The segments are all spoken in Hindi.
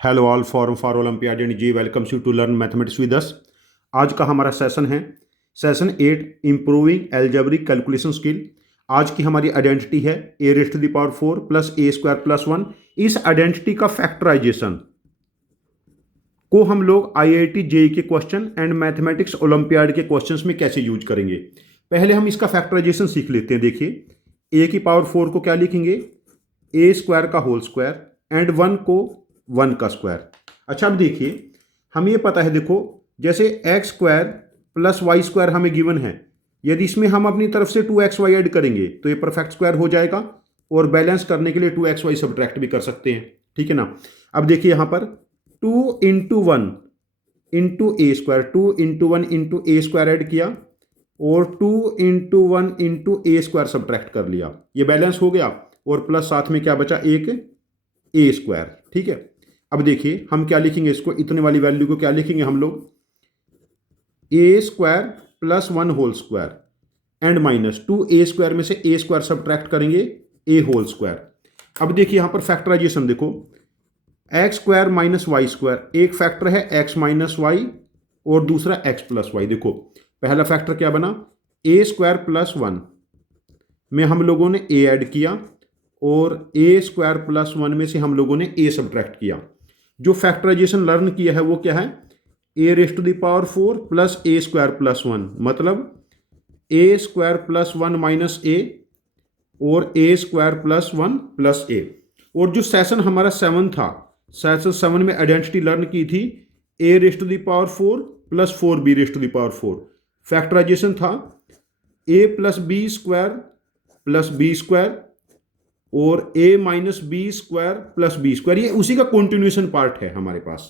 Hello all forum for olympiad and JEE welcomes you to learn mathematics with us. आज का हमारा सेशन है session 8 improving algebraic calculation skill. आज की हमारी आइडेंटिटी है a raised to the power 4 plus a square plus 1। इस आइडेंटिटी का फैक्टराइजेशन को हम लोग आईआईटी जेईई के क्वेश्चन एंड मैथमेटिक्स ओलंपियाड के क्वेश्चंस में कैसे यूज करेंगे। पहले हम इसका फैक्टराइजेशन सीख लेते हैं। देखिए ए की पावर 4 को क्या लिखेंगे, ए स्क्वायर का होल स्क्वायर एंड 1 को 1 का स्क्वायर। अच्छा अब देखिए हमें ये पता है, देखो जैसे x square plus y square हमें गिवन है, यदि इसमें हम अपनी तरफ से 2xy ऐड करेंगे तो ये परफेक्ट स्क्वायर हो जाएगा और बैलेंस करने के लिए 2xy सब्ट्रैक्ट भी कर सकते हैं, ठीक है ना। अब देखिए यहाँ पर 2 इंटू 1 इंटू ए स्क्वायर, 2 इंटू 1 इंटू ए स्क्वायर ऐड किया और 2 इंटू 1 इंटू ए स्क्वायर सब्ट्रैक्ट कर लिया, ये बैलेंस हो गया और प्लस साथ में क्या बचा, एक ए स्क्वायर, ठीक है। अब देखिए हम क्या लिखेंगे, इसको इतने वाली वैल्यू को क्या लिखेंगे हम लोग, a square plus 1 whole square and minus 2 a square में से ए स्क्वायर सब्ट्रैक्ट करेंगे ए होल स्क्वायर। अब देखिए यहां पर फैक्टराइजेशन देखो, x square minus y square, एक फैक्टर है एक्स माइनस वाई और दूसरा एक्स प्लस वाई। देखो पहला फैक्टर क्या बना, ए स्क्वायर प्लस 1 में हम लोगों ने ए ऐड किया और ए स्क्वायर प्लस 1 में से हम लोगों ने ए सब्ट्रैक्ट किया। जो फैक्टराइजेशन लर्न किया है वो क्या है, a raised to the power 4 plus a square plus 1, मतलब a square plus 1 minus a और a square plus 1 plus a. और जो सेशन हमारा 7 था, सेशन 7 में आइडेंटिटी लर्न की थी a raised to the power 4 plus 4 b raised to the power 4। Factorisation था a plus b square plus b square और a minus b square plus b square, ये उसी का कॉन्टिन्यूएशन पार्ट है हमारे पास।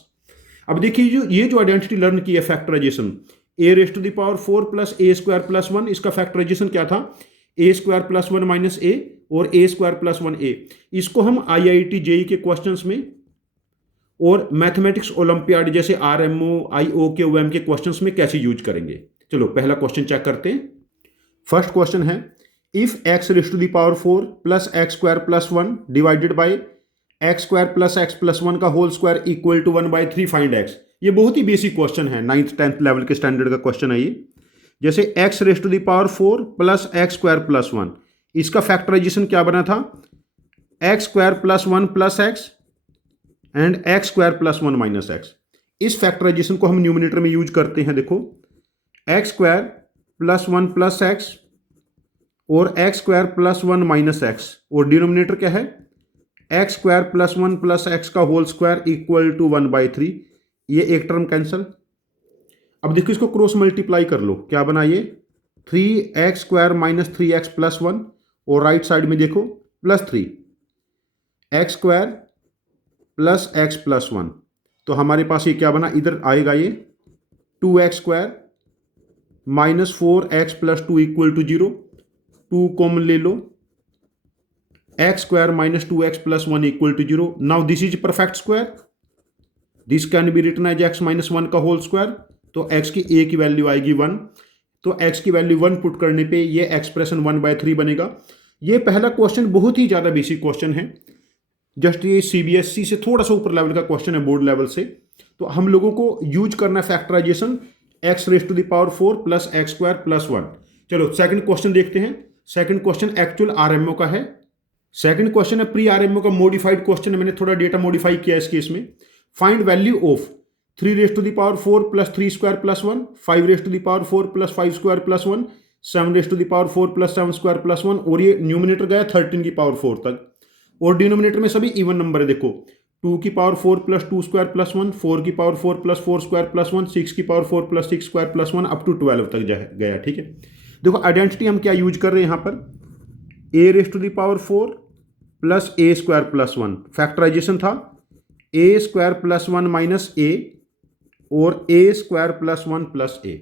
अब देखिए ये जो आइडेंटिटी लर्न की है factorization, a raised to the power 4 plus a square plus 1, इसका फैक्टराइजेशन क्या था, a square plus 1 minus a और ए स्क्वायर प्लस 1 ए। इसको हम आईआईटी जेईई के क्वेश्चंस में और मैथमेटिक्स ओलंपियाड जैसे आरएमओ आईओके के क्वेश्चंस में कैसे यूज करेंगे। चलो पहला क्वेश्चन चेक करते हैं। फर्स्ट क्वेश्चन है, if x raised to the power 4 plus x square plus 1 divided by x square plus x plus 1 का whole square equal to 1/3 find x। ये बहुत ही बेसिक क्वेश्चन है, 9th 10th लेवल के स्टैंडर्ड का क्वेश्चन है ये। जैसे x raised to the power 4 plus x square plus 1, इसका फैक्टराइजेशन क्या बना था, x square plus 1 plus x and x square plus 1 minus x. इस फैक्टराइजेशन को हम न्यूमिनेटर में यूज करते हैं। देखो x square plus 1 plus x और x square plus 1 minus x, और डिनोमिनेटर क्या है, x square plus 1 plus x का होल स्क्वायर इक्वल टू 1/3। ये एक टर्म कैंसल। अब देखो इसको क्रॉस मल्टीप्लाई कर लो, क्या बना ये 3x square minus 3x plus 1 और राइट साइड में देखो plus 3 x square plus x plus 1। तो हमारे पास ये क्या बना, इधर आएगा ये 2x square minus 4x plus 2 equal to 0, 2 common ले लो, x square minus 2x plus 1 equal to 0। Now this is perfect square, this can be written as x minus 1 का होल स्क्वायर। तो x की a की वैल्यू आएगी 1, तो x की वैल्यू 1 पुट करने पे ये एक्सप्रेशन 1/3 बनेगा। ये पहला क्वेश्चन बहुत ही ज़्यादा बेसिक क्वेश्चन है, जस्ट ये सीबीएसई से थोड़ा सा ऊपर लेवल का क्वेश्चन है, बोर्ड लेवल से। तो हम लोगों को यूज करना है factorization x raised to the power 4 plus x square plus 1। चलो सेकंड क्वेश्चन देखते हैं। सेकंड क्वेश्चन एक्चुअल आरएमओ का है। सेकंड क्वेश्चन है प्री आरएमओ का मॉडिफाइड क्वेश्चन है, मैंने थोड़ा डेटा मॉडिफाई किया इस केस में। Find value of 3 raised to the power 4 plus 3 square plus 1, 5 raised to the power 4 plus 5 square plus 1, 7 raised to the power 4 plus 7 square plus 1, और ये न्यूमिनेटर गया 13 की पावर 4 तक और डिनोमिनेटर में सभी इवन नंबर है। देखो 2 की पावर 4 प्लस 2 स्क्वायर प्लस 1, 4 की पावर 4 प्लस 4 स्क्वायर प्लस 1, 6 की power 4 plus 6 square plus 1 up to 12 तक गया, ठीक है। देखो आइडेंटिटी हम क्या यूज कर रहे हैं यहाँ पर, a raised to the power 4 plus a square plus 1। Factorisation था a square plus 1 minus a और a square plus 1 plus a.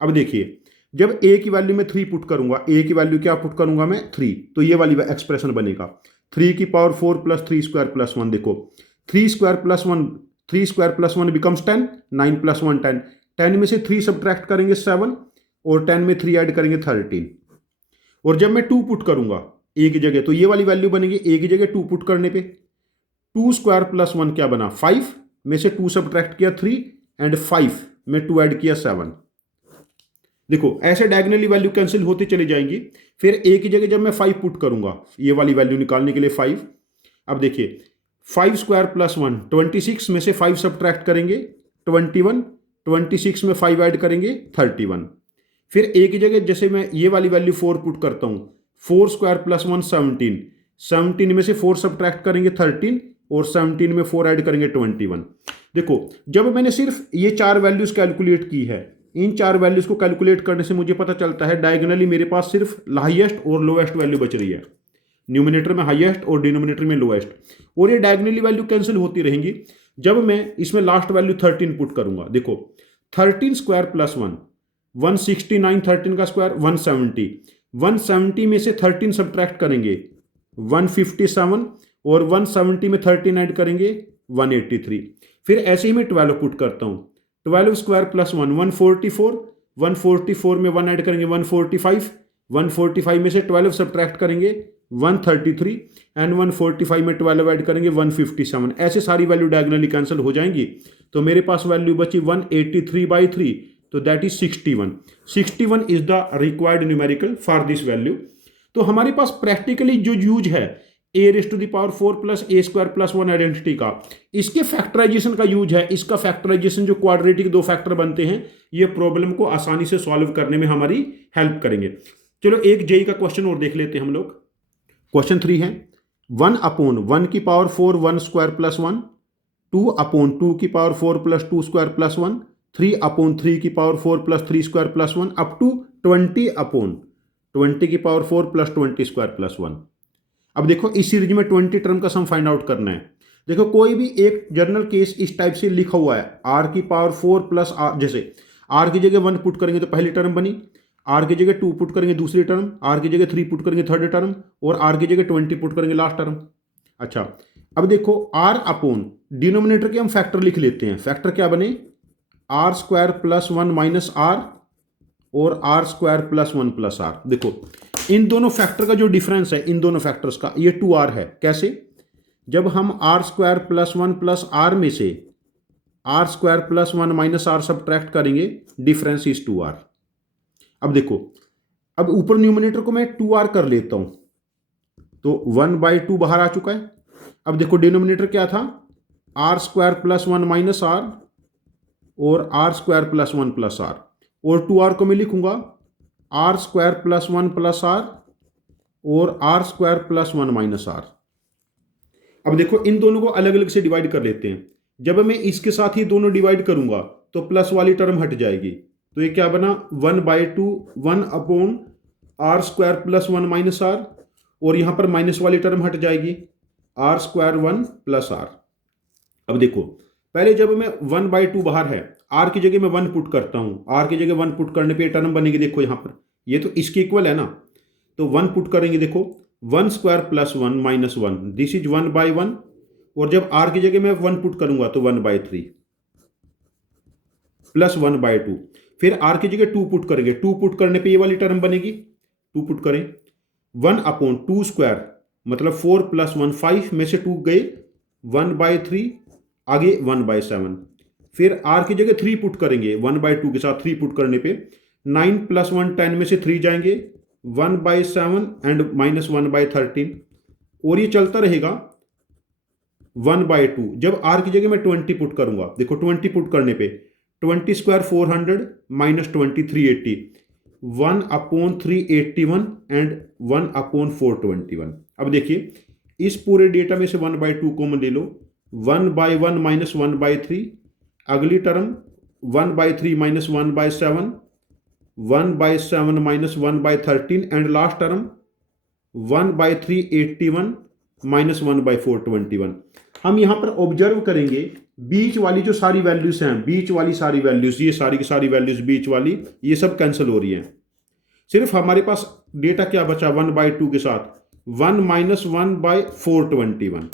अब देखिए जब ए की वैल्यू में 3 पुट करूंगा, ए की वैल्यू क्या पुट करूंगा मैं 3, तो ये वाली एक्सप्रेशन बनेगा 3 की पावर 4 प्लस 3 स्क्वायर प्लस 1। देखो 3 स्क्वायर प्लस 1 बिकम्स 10, 9 प्लस 1 10, 10 में से 3 सब्ट्रैक्ट करेंगे 7 और 10 में 3 ऐड करेंगे 13। और जब मैं 2 पुट करूंगा ए की जगह, तो ये वाली वैल्यू बनेगी ए की जगह 2 पुट करने पे 2 स्क्वायर प्लस 1 क्या बना 5 में से 2 सब्ट्रैक्ट किया 3 एंड 5 में 2 ऐड किया 7। देखो ऐसे डायगोनली वैल्यू कैंसिल होती चली जाएंगी। फिर एक ही जगह जब मैं 5 पुट करूंगा ये वाली वैल्यू निकालने के लिए 5, अब देखिए 5 स्क्वायर प्लस 1 26 में से 5 सब्ट्रैक्ट करेंगे 21, 26 में 5 ऐड करेंगे 31। फिर एक ही जगह जैसे मैं ये वाली वैल्यू 4 पुट करता हूं 4 स्क्वायर प्लस 1 17, 17 में से 4 सब्ट्रैक्ट करेंगे 13 और 17 में 4 ऐड करेंगे 21। देखो जब मैंने सिर्फ ये 4 वैल्यूज कैलकुलेट की है, इन 4 वैल्यूज को कैलकुलेट करने से मुझे पता चलता है डायगोनली मेरे पास सिर्फ हाईएस्ट और लोएस्ट वैल्यू बच रही है, न्यूमिनेटर में हाईएस्ट और डिनोमिनेटर में लोएस्ट, और ये डायगोनली वैल्यू कैंसिल होती रहेंगी। जब मैं इसमें लास्ट वैल्यू 13 पुट करूंगा, देखो 13 स्क्वायर प्लस 1 169, 13 का स्क्वायर 170, 170 में से 13 सब्ट्रैक्ट करेंगे 157 और 170 में 13 ऐड करेंगे 183। फिर ऐसे ही मैं 12 पुट करता हूं 12 स्क्वायर प्लस 1 144, 144 में 1 ऐड करेंगे 145, 145 में से 12 सब्ट्रैक्ट करेंगे 133 एंड 145 में 12 ऐड करेंगे 157। ऐसे सारी वैल्यू डायगोनली कैंसिल हो जाएंगी। तो मेरे पास वैल्यू बची 183/3, तो that is 61। 61 is the required numerical for this value. तो हमारे पास प्रैक्टिकली जो यूज है a⁴ plus a² plus 1 identity का, इसके फैक्टराइजेशन का यूज है। इसका फैक्टराइजेशन जो क्वाड्रेटिक 2 फैक्टर बनते हैं ये प्रॉब्लम को आसानी से सॉल्व करने में हमारी हेल्प करेंगे। चलो एक जेई का क्वेश्चन और देख लेते हैं हम लोग। क्वेश्चन 3 है 1/1⁴ 1 square plus 1, 2/2⁴ plus 2 square plus 1, 3/3⁴ plus 3 square plus 1 up to 20/20⁴ plus 20 square plus 1। अब देखो इस सीरीज में 20 टर्म का सम फाइंड आउट करना है। देखो कोई भी एक जर्नल केस इस टाइप से लिखा हुआ है r⁴ प्लस r, जैसे r की जगह 1 पुट करेंगे तो पहली टर्म बनी, r की जगह 2 पुट करेंगे दूसरी टर्म, r की जगह 3 पुट करेंगे थर्ड टर्म और r की जगह 20 पुट करेंगे लास्ट टर्म। अच्छा अब देखो r अपॉन डिनोमिनेटर के हम फैक्टर लिख लेते हैं। फैक्टर क्या बने r² प्लस 1 माइनस r और r² प्लस 1 प्लस r। देखो इन दोनों फैक्टर का जो डिफरेंस है इन दोनों फैक्टर्स का ये 2r है। कैसे? जब हम r² प्लस 1 प्लस r में से r² plus 1 minus r subtract करेंगे डिफरेंस इज 2r। अब देखो अब ऊपर न्यूमिनेटर को मैं 2r कर लेता हूं तो 1/2 बाहर आ चुका है। अब देखो डिनोमिनेटर क्या था r² प्लस 1 माइनस r और r² प्लस 1 प्लस r, और 2r को मैं लिखूंगा r² प्लस 1 प्लस r और r² प्लस 1 माइनस r। अब देखो इन दोनों को अलग अलग से डिवाइड कर लेते हैं। जब मैं इसके साथ ही दोनों डिवाइड करूंगा तो प्लस वाली टर्म हट जाएगी, तो ये क्या बना 1/2 1/r² प्लस 1 माइनस r, और यहां पर माइनस वाली टर्म हट जाएगी r² 1 प्लस r। अब देखो पहले जब मैं 1/2 बाहर है r की जगह मैं 1 पुट करता हूं, r की जगह 1 पुट करने पे टर्म बनेगी। देखो यहां पर ये तो इसके इक्वल है ना, तो 1 पुट करेंगे। देखो 1 square plus 1 minus 1 this is 1/1, और जब r की जगह मैं 1 पुट करूंगा तो 1/3 प्लस 1/2। फिर r की जगह 2 पुट करेंगे, 2 पुट करने पे ये वाली टर्म बनेगी। 2 पुट करें 1/2 स्क्वायर मतलब 4 प्लस 1 5 में से 2 गए 1/3 आगे 1/7। फिर r की जगह 3 पुट करेंगे 1/2 के साथ 3 पुट करने पे 9 प्लस 1 10 में से 3 जाएंगे 1/7 एंड माइनस 1/13, और ये चलता रहेगा 1/2। जब r की जगह मैं 20 पुट करूंगा, देखो 20 पुट करने पे 20 स्क्वायर 400 माइनस 20 380 1/381 एंड 1/421। अब देखिए इस पूरे डेटा में से 1/2 कॉमन ले लो, 1/1 माइनस 1/3, अगली term 1/3 minus 1/7, 1/7 minus 1/13 and last term 1/381 minus 1/421। हम यहां पर ऑब्जर्व करेंगे बीच वाली जो सारी वैल्यूज हैं, बीच वाली सारी वैल्यूज, ये सारी की सारी वैल्यूज बीच वाली ये सब कैंसिल हो रही हैं। सिर्फ हमारे पास डेटा क्या बचा 1/2 के साथ 1 माइनस 1/421,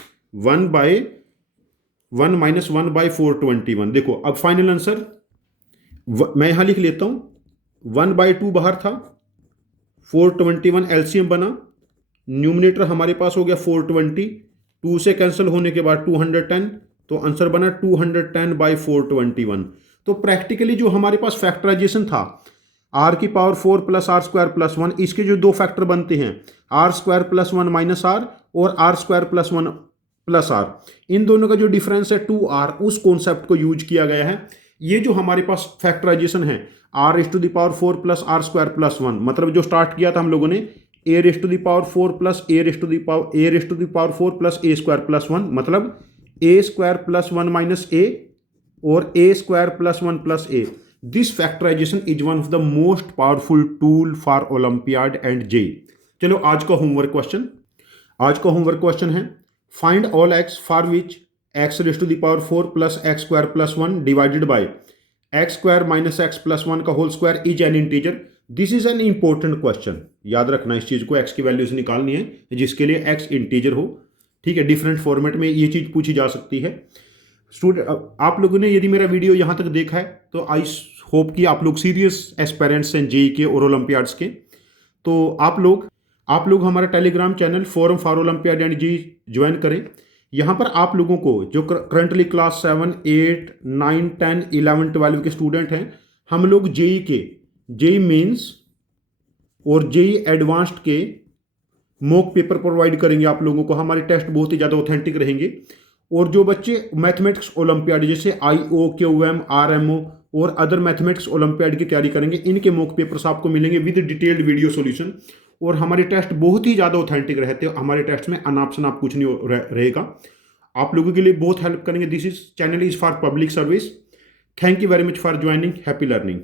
1 माइनस 1/421। देखो अब फाइनल आंसर मैं यहां लिख लेता हूं, 1/2 बाहर था, 421 एलसीएम बना, न्यूमिनेटर हमारे पास हो गया 420, 2 से कैंसिल होने के बाद 210, तो आंसर बना 210/421। तो प्रैक्टिकली जो हमारे पास फैक्टराइजेशन था r⁴ प्लस r² + 1, इसके जो दो फैक्टर बनते हैं r² + 1 - r और r² + 1 + r, इन दोनों का जो डिफरेंस है 2r, उस कॉन्सेप्ट को यूज किया गया है। ये जो हमारे पास फैक्टराइजेशन है r⁴ प्लस r² + 1, मतलब जो स्टार्ट किया था हम लोगों ने a⁴ plus a⁴ plus a² + 1, मतलब a² + 1 - a और a² + 1 + a. This factorization is one of the most powerful tool for Olympiad and JEE. चलो आज का होमवर्क क्वेश्चन है find all x for which x⁴ plus x² + 1 divided by x² - x + 1 का whole square is an integer. This is an important question, याद रखना इस चीज को, x की वैल्यूज निकालनी है जिसके लिए x इंटीजर हो। ठीक है, डिफरेंट फॉर्मेट में ये चीज पूछी जा सकती है। स्टूडेंट, आप लोगों ने यदि मेरा वीडियो यहाँ तक देखा है तो आई होप कि आप लोग सीरियस एस्पेरेंट्स हैं जेई के और ओलंपियाड्स के। तो आप लोग हमारा Telegram channel forum for olympiad and JEE join करें। यहाँ पर आप लोगों को जो करंटली क्लास 7, 8, 9, 10, 11, 12 के स्टूडेंट हैं, हम लोग जेई मेंस और जेई एडवांस्ड के मॉक पेपर प्रोवाइड करेंगे आप लोगों को। हमारे टेस्ट बहुत ही ज़्यादा ऑथेंटिक रहेंगे। और जो बच्चे मैथमेटिक्स ओलंपियाड जैसे IO, QM, RMO और अदर मैथमेटिक्स ओलंपियाड की तैयारी करेंगे, इनके मॉक पेपर्स आपको मिलेंगे विद डिटेल्ड वीडियो सॉल्यूशन। और हमारे टेस्ट बहुत ही ज़्यादा ऑथेंटिक रहते हैं। हमारे टेस्ट में अनाप शनाप कुछ नहीं रहेगा। आप लोगों के लिए बहुत हेल्प करेंगे। This is channel is for public service. Thank you very much for joining. Happy learning.